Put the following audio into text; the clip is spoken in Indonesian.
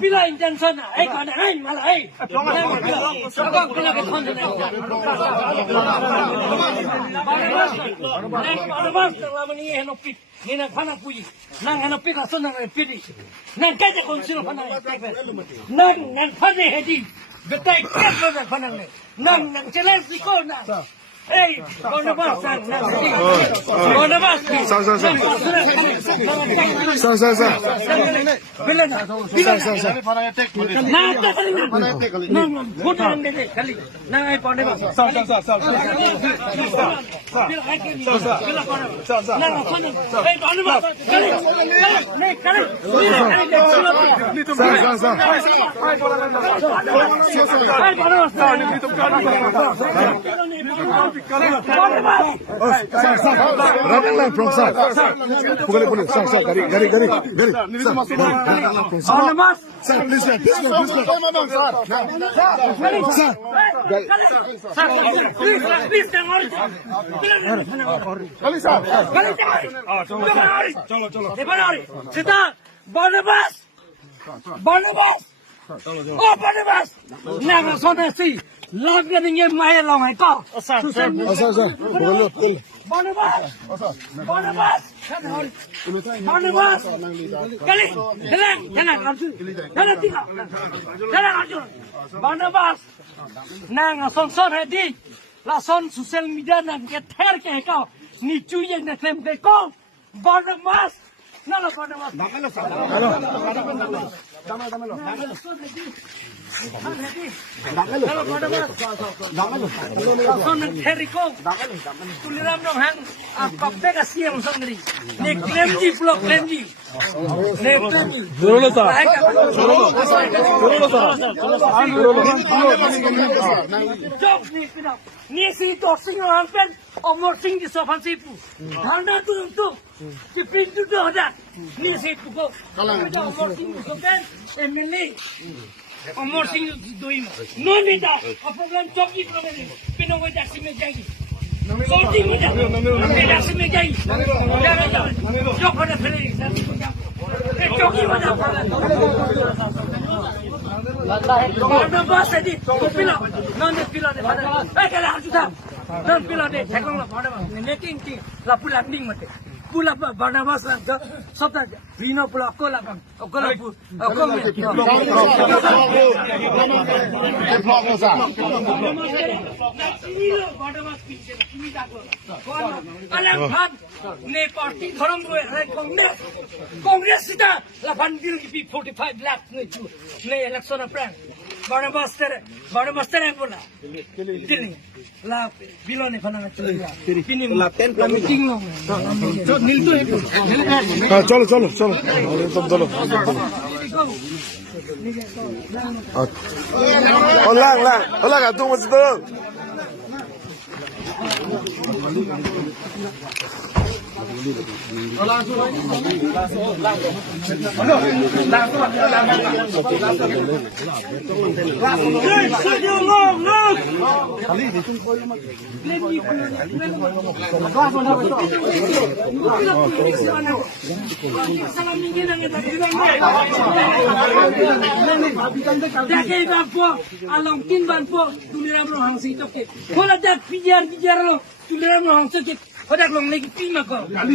Pila intention na, kada malah Nina pana puji, nang ana pika son nang pidi, nang kaje konsilo pana nang pane hedi, betai keplo nang pana nang chelen siko na. Hey, kona bas nang kona bas. Sa. Bila na. Nang buta nang dede kali. Nang ay kona bas. Sa. Bila ay kini. Bila kona. Nang kona. Hey, kona bas. Kali. Kali. Sa. Ay kona bas. Running line from Sa. Boleh. Sa. Gari. Kona bas. Sa, please go. Please jangan. Kali Sa. Chalo. Sita, Barnabas. Oh, Barnabas. Nang sonasi. Lagi ni mai long hai ko. Sa. Boleh. Barnabas. Kali. Tenang. Arjun. Barnabas. Nang son hedi. La son social media nang ke ther ke ko. Ni chuye na klem ke ko. Barnabas. Nala Barnabas. Tuliram dong hang kapte kasih yang sendiri. Nek klemji pulau klemji. Jok ni pinap. Ni si dorsing orang pen omor sing di sopan sipu. Handa tu. Ki pintu tu ada. Ni si puko. Omor sing di sopan emili. Omor sing doim. No ni dah. Program joki program ni. Pinong wajah si mejai. Sorti mejai. Wajah si mejai. Jangan. Jok ada feri. Joki wajah. Mana bas tadi? Pila. Nanti pila ni. Kalau harus dah. Dan pila ni. Tekong lah mana bas. Neking ti. Lapu landing mate. Pula Barnabas lah. Sota Vino pula aku lah kan. Aku lah pu. Aku me. Barnabas pinche. Kimi tak lo. Alam kan. Ne parti dharam ro Congress kita 45 lakh ne election plan. Barnabas tere bola. Kini la bilone phana chuli. Kini la 10 meeting lo. चलो चलो Hola, tú masih tuh. Along tin ban po tuliram lo hang si tok ke hola dak pijar lo tuliram lo hang se ke hodak long lagi pima ko kali